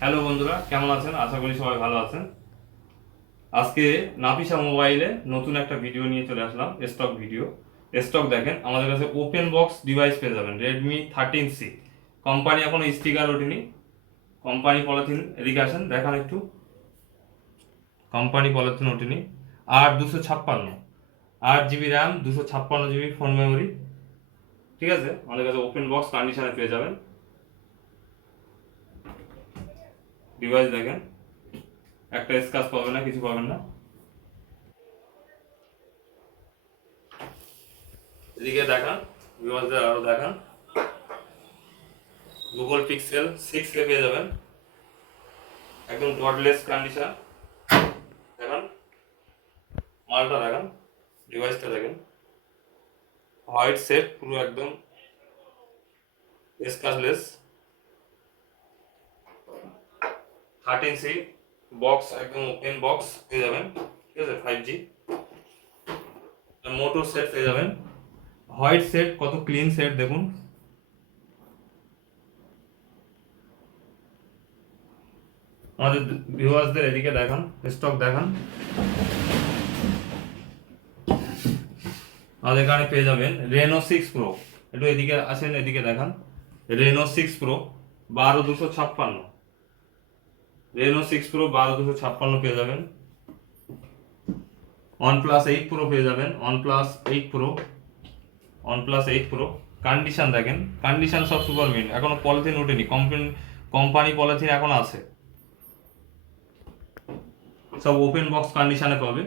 Hello বন্ধুরা, কেমন আছেন? আশা করি সবাই ভালো আছেন। আজকে নাফিসা মোবাইলে নতুন একটা ভিডিও নিয়ে চলে আসলাম, স্টক ভিডিও। স্টক দেখেন, আমাদের কাছে ওপেন বক্স ডিভাইস পেয়ে যাবেন Redmi 13C। কোম্পানি এখনো স্টিকার ওঠেনি, কোম্পানি পলিথিন। এদিকে আসেন, দেখান একটু। কোম্পানি পলিথিন ওঠেনি। আর 256, 8 GB RAM, 256 GB phone memory. ঠিক আছে, আমাদের কাছে ওপেন বক্স কন্ডিশনে পেয়ে যাবেন। ডিভাইস দেখেন, একটা স্ক্র্যাচ পাবেন না, কিছু পাবেন না। এদিকে দেখান, ভিউয়ারদের আরো দেখান। গুগল পিক্সেল 6 পেয়ে যাবেন, একদম ডটলেস কন্ডিশন। দেখান, মালটা দেখান, ডিভাইসটা দেখেন। হোয়াইট সেট, পুরো একদম স্ক্র্যাচলেস। 13C বক্স, একদম ওপেন বক্স পেয়ে যাবেন। ঠিক আছে, 5G মোটো সেট পেয়ে যাবেন। হোয়াইট সেট, কত ক্লিন সেট দেখুন। আমাদের ভিউয়ার্সদের এদিকে দেখান, স্টক দেখান। আমাদের এখানে পেয়ে যাবেন Reno 6 Pro। একটু এদিকে আসেন, এদিকে দেখান। Reno 6 Pro 12256। Reno 6 Pro 12256 পেয়ে যাবেন। OnePlus 8 Pro পেয়ে যাবেন, OnePlus 8 Pro। OnePlus 8 Pro condition দেখেন, কন্ডিশন সব সুপার মিন্ট, এখনো পলিথিন ওঠেনি, কোম্পানি পলিথিন এখন আছে, সব ওপেন বক্স কন্ডিশনে পাবে।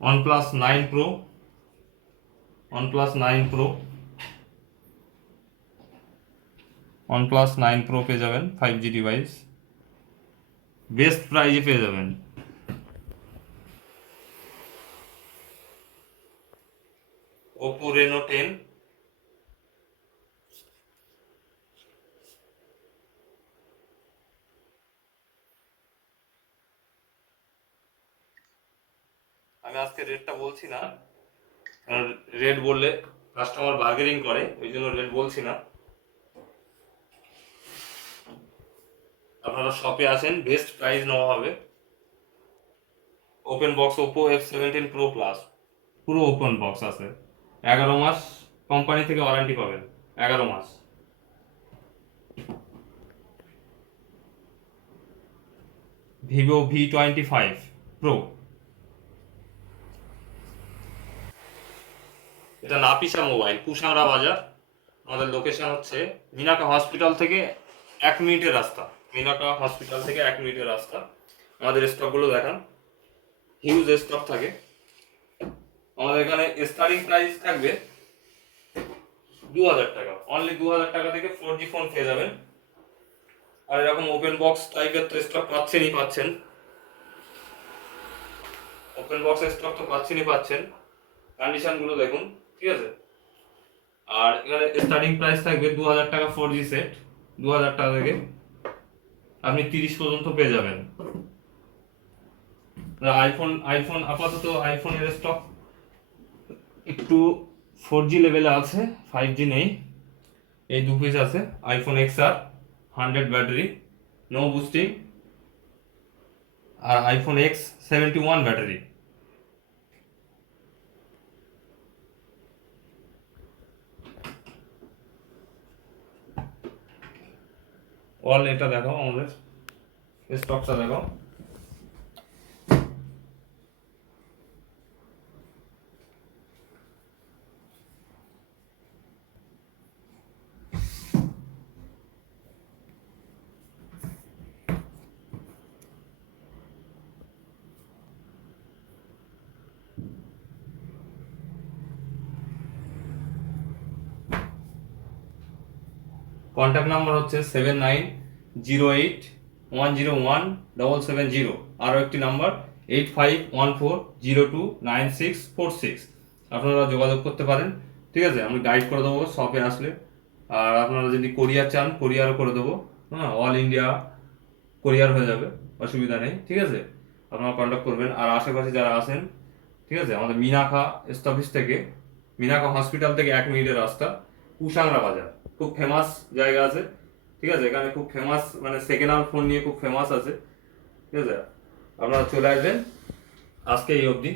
OnePlus 9 Pro, OnePlus 9 Pro, OnePlus 9 Pro পেয়ে যাবেন, 5G ডিভাইস, বেস্ট প্রাইজে পেয়ে যাবেন। Oppo Reno 10। আমি আজকে রেটটা বলছি না, কারণ রেট বললে কাস্টমার বার্গেনিং করে, ওই জন্য রেট বলছি না। আপনারা শপে আসেন, বেস্ট প্রাইস নেওয়া হবে। Open box Oppo F17 Pro Plus, পুরো ওপেন বক্স আছে। 11 মাস কোম্পানি থেকে ওয়ারেন্টি পাবেন, 11 মাস। Vivo V25 Pro, এটা নাপিসা মোবাইল, কুশাংরা বাজার। আমাদের লোকেশন হচ্ছে মিনাকা হসপিটাল থেকে 1 মিনিটের রাস্তা। মিনাকা হসপিটাল থেকে 1 মিনিটের রাস্তা। আমাদের স্টকগুলো দেখান, হিউজ স্টক থাকে আমাদের এখানে। স্টার্টিং প্রাইস থাকবে 2000 টাকা, অনলি 2000 টাকা থেকে 4G ফোন পেয়ে যাবেন। আর এরকম ওপেন বক্স টাইপের তো স্টক পাচ্ছেন। ওপেন বক্স স্টক তো পাচ্ছেন। কন্ডিশনগুলো দেখুন, ঠিক আছে। আর এখানে স্টার্টিং প্রাইস থাকবে 2000 টাকা 4G সেট। 2000 টাকা থেকে আপনি 30 পর্যন্ত পেয়ে যাবেন। আইফোন আপাতত আইফোনের স্টক একটু 4G লেভেলে আছে, 5G নেই। এই 2 পিস আছে, iPhone XR 100 battery, no boosting. আর আইফোন X71 ব্যাটারি। অল এটা দেখো, আমাদের স্টকটা দেখো। কন্ট্যাক্ট নাম্বার হচ্ছে 7908101770। আরও একটি নাম্বার 8514029646। আপনারা যোগাযোগ করতে পারেন, ঠিক আছে। আমি গাইড করে দেবো শপে আসলে। আর আপনারা যদি কোরিয়ার চান, কোরিয়ারও করে দেবো। হ্যাঁ, অল ইন্ডিয়া কোরিয়ার হয়ে যাবে, অসুবিধা নেই, ঠিক আছে। আপনারা কন্ট্যাক্ট করবেন। আর আশেপাশে যারা আছেন, ঠিক আছে, আমাদের মিনাখা স্টপিস থেকে, মিনাখা হসপিটাল থেকে 1 মিনিটের রাস্তা, কুশাংরা বাজার, খুব ফেমাস জায়গা আছে। ঠিক আছে, এখানে খুব ফেমাস, মানে সেকেন্ড হ্যান্ড ফোন নিয়ে খুব ফেমাস আছে। ঠিক আছে, আপনারা চলে আসবেন। আজকে এই অবধি।